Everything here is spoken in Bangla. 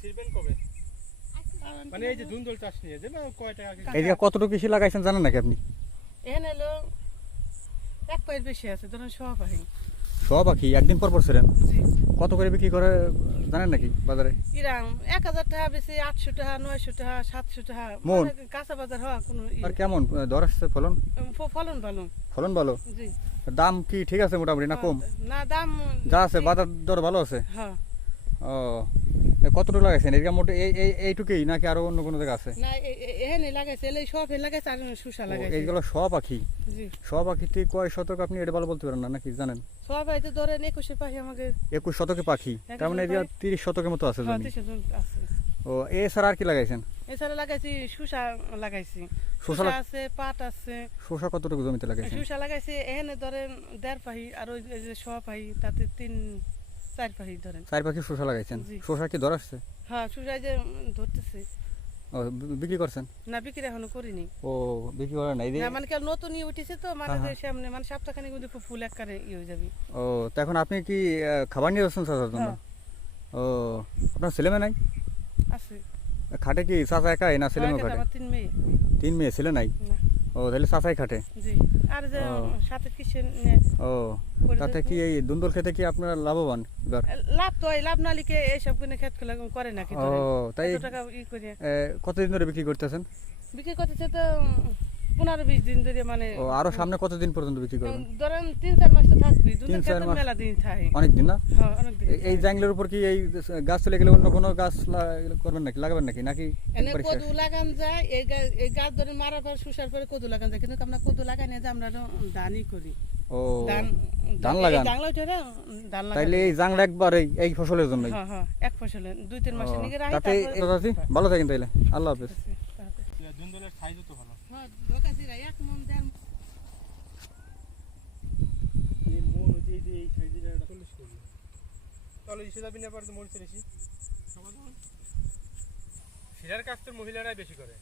ছিড়বেন কবে? মানে এই যে ধুন্দল চাষ নিয়ে যে না কয় টাকা কি? এই যে কতটুকু কৃষি লাগাইছেন জানেন নাকি আপনি? এখানে হলো এক পায়ের বেশি আছে, ধরুন সব পাখি। সব পাখি একদিন পর পর ছিলেন, জি কত করে বিক্রি করে জানেন নাকি বাজারে? ইরাম 1000 টাকা বেশি, 800 টাকা, 900 টাকা, 700 টাকা, মন? মানে কাঁচা বাজার হওয়া কোনো আর কেমন দর আসছে ফলন? ফলন ভালো। ফলন ভালো? জি দাম কি ঠিক আছে মোটামুটি না কম? না দাম যা আছে বাজার দর ভালো আছে? হ্যাঁ। ও কতটুকু লাগাইছেন এরকম মোটে এইটুকুই নাকি আরো অন্য কোনো জায়গা আছে? না এখানে লাগাইছে, এই সব লাগাইছে আর শুষা লাগাইছে। এইগুলো সব পাখি? জি সব পাখিতে কয় শতক আপনি এটা ভালো বলতে পারেন না নাকি জানেন? সব হয়তো ধরেন 21 পাখি আমাকে। 21 শতকে পাখি, তার মানে এরিয়া 30 শতকের মতো আছে জমি। আছে। ও এছাড়া আর কি লাগাইছেন? এছাড়া লাগাইছি শুষা লাগাইছি, শসা শুষা আছে, পাট আছে। শসা কতটুকু জমিতে লাগাইছেন? শুষা লাগাইছি এখানে ধরেন 1.5 পাহি, আর ওই যে সব পাহি তাতে 3-4 পাহি ধরেন। 4 পাখি শসা লাগাইছেন? জি। শসা কি ধর আসছে? হ্যাঁ শুষা যে ধরতেছে। ও বিক্রি করছেন? না বিক্রি এখনো করিনি। ও বিক্রি করেন নাই? না মানে কেন নতুনই উঠেছে তো, মানে হ্যাঁ, যে সামনে মানে সপ্তাহখানেক মধ্যে ফুল একবারে হয়ে যাবে। ও তো এখন আপনি কি খাবার নিয়ে যাচ্ছেন চাচার জন্য? হ্যাঁ। ও আপনার ছেলে মেয়ে নাই? আছে খাটে কি চাচা একাই না ছেলে মেয়ে খাটে? আমার 3 মেয়ে। 3 মেয়ে, ছেলে নাই? না ও তাহলে চাচাই খাটে? জি আর যে ও। সাথে কিসের ও তাতে কি এই দুন্দল খেতে কি আপনার লাভবান এবার? লাভ তো লাভ না লিখে এইসব কিনে খেত করে নাকি ও তাই এত টাকা করে কতদিন ধরে বিক্রি করতেছেন? বিক্রি করতেছে তো 15-20 দিন ধরে, মানে ও আরো সামনে কতদিন পর্যন্ত বিক্রি করবেন? ধরেন 3-4 মাস তো থাকবি, 3-4 মাস? মেলা দিন থাকে। অনেক দিন না? হ্যাঁ অনেক দিন। এই জাংলের উপর কি এই গাছ চলে গেলে অন্য কোনো গাছ করবেন নাকি, লাগাবেন নাকি নাকি এনে একবারে কদু শেষ? লাগান যায়, এই গাছ ধরে মারার পর শুষার পরে কদু লাগান যায়, কিন্তু আমরা কদু লাগাই না, যে আমরা ধানই করি। ও ধান ধান লাগান? জাংলা উঠে না ধান লাগান। তাইলে এই জাংলা একবার এই ফসলের জন্যই? হ্যাঁ হ্যাঁ এক ফসলে 2-3 মাসের নিগে রাখি। তাতে চাচি ভালো থাকেন তাইলে, আল্লাহ হাফেজ। ধুন্দলের সাইজও তো ভালো। হ্যাঁ ঢোকাছি রা 1 মন 1.5 এই মন ওই যে এই সাইজের এটা 40 কেজি। তাহলে এসে যাবি না পারতে মরিচের এসি। সিরার কাজ তো মহিলারাই বেশি করে।